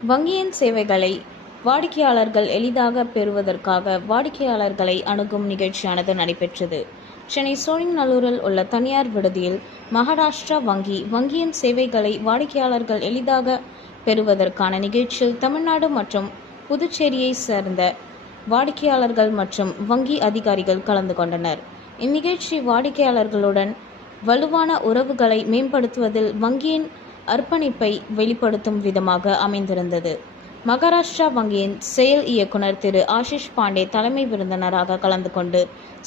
வங்கியின் சேவைகளை வாடிக்கையாளர்கள் எளிதாக பெறுவதற்காக வாடிக்கையாளர்களை அணுகும் நிகழ்ச்சியானது நடைபெற்றது. சென்னை சோழிங்கநல்லூரில் உள்ள தனியார் விடுதியில் மகாராஷ்டிரா வங்கியின் சேவைகளை வாடிக்கையாளர்கள் எளிதாக பெறுவதற்கான நிகழ்ச்சியில் தமிழ்நாடு மற்றும் புதுச்சேரியை சேர்ந்த வாடிக்கையாளர்கள் மற்றும் வங்கி அதிகாரிகள் கலந்து கொண்டனர். இந்நிகழ்ச்சி வாடிக்கையாளர்களுடன் வலுவான உறவுகளை மேம்படுத்துவதில் வங்கியின் அர்ப்பணிப்பை வெளிப்படுத்தும் விதமாக அமைந்திருந்தது. மகாராஷ்டிரா வங்கியின் செயல் இயக்குனர் திரு ஆஷிஷ் பாண்டே தலைமை விருந்தினராக கலந்து கொண்டு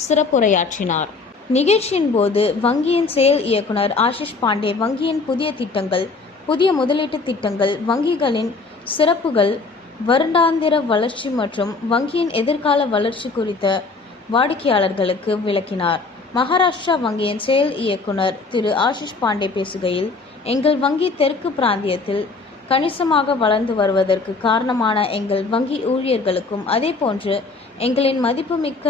சிறப்புரையாற்றினார். நிகழ்ச்சியின் போது வங்கியின் செயல் இயக்குனர் ஆஷிஷ் பாண்டே வங்கியின் புதிய திட்டங்கள், புதிய முதலீட்டு திட்டங்கள், வங்கிகளின் சிறப்புகள், வருடாந்திர வளர்ச்சி மற்றும் வங்கியின் எதிர்கால வளர்ச்சி குறித்த வாடிக்கையாளர்களுக்கு விளக்கினார். மகாராஷ்டிரா வங்கியின் செயல் இயக்குனர் திரு ஆஷிஷ் பாண்டே பேசுகையில், எங்கள் வங்கி தெற்கு பிராந்தியத்தில் கணிசமாக வளர்ந்து வருவதற்கு காரணமான எங்கள் வங்கி ஊழியர்களுக்கும் அதேபோன்று எங்களின் மதிப்புமிக்க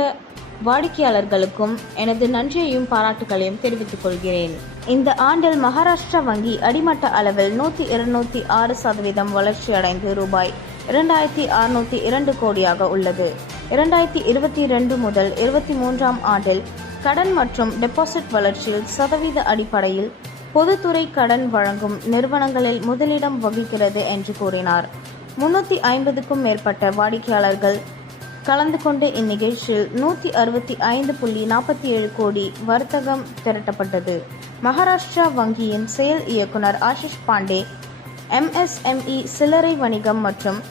வாடிக்கையாளர்களுக்கும் எனது நன்றியையும் பாராட்டுகளையும் தெரிவித்துக் கொள்கிறேன். இந்த ஆண்டில் மகாராஷ்டிரா வங்கி அடிமட்ட அளவில் 102.6% வளர்ச்சியடைந்து ரூபாய் 2602 கோடியாக உள்ளது. 2022 முதல் 23ஆம் ஆண்டில் கடன் மற்றும் டெபாசிட் வளர்ச்சியில் சதவீத அடிப்படையில் பொதுத்துறை கடன் வழங்கும் நிறுவனங்களில் முதலிடம் வகிக்கிறது என்று கூறினார். 350க்கும் மேற்பட்ட வாடிக்கையாளர்கள் கலந்து கொண்ட இந்நிகழ்ச்சியில் 165.47 கோடி வர்த்தகம் திரட்டப்பட்டது. மகாராஷ்டிரா வங்கியின் செயல் இயக்குனர் ஆஷிஷ் பாண்டே MSME சில்லறை வணிகம் மற்றும்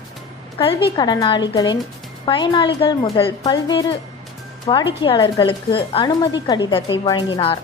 கல்வி கடனாளிகளின் பயனாளிகள் முதல் பல்வேறு வாடிக்கையாளர்களுக்கு அனுமதி கடிதத்தை வழங்கினார்.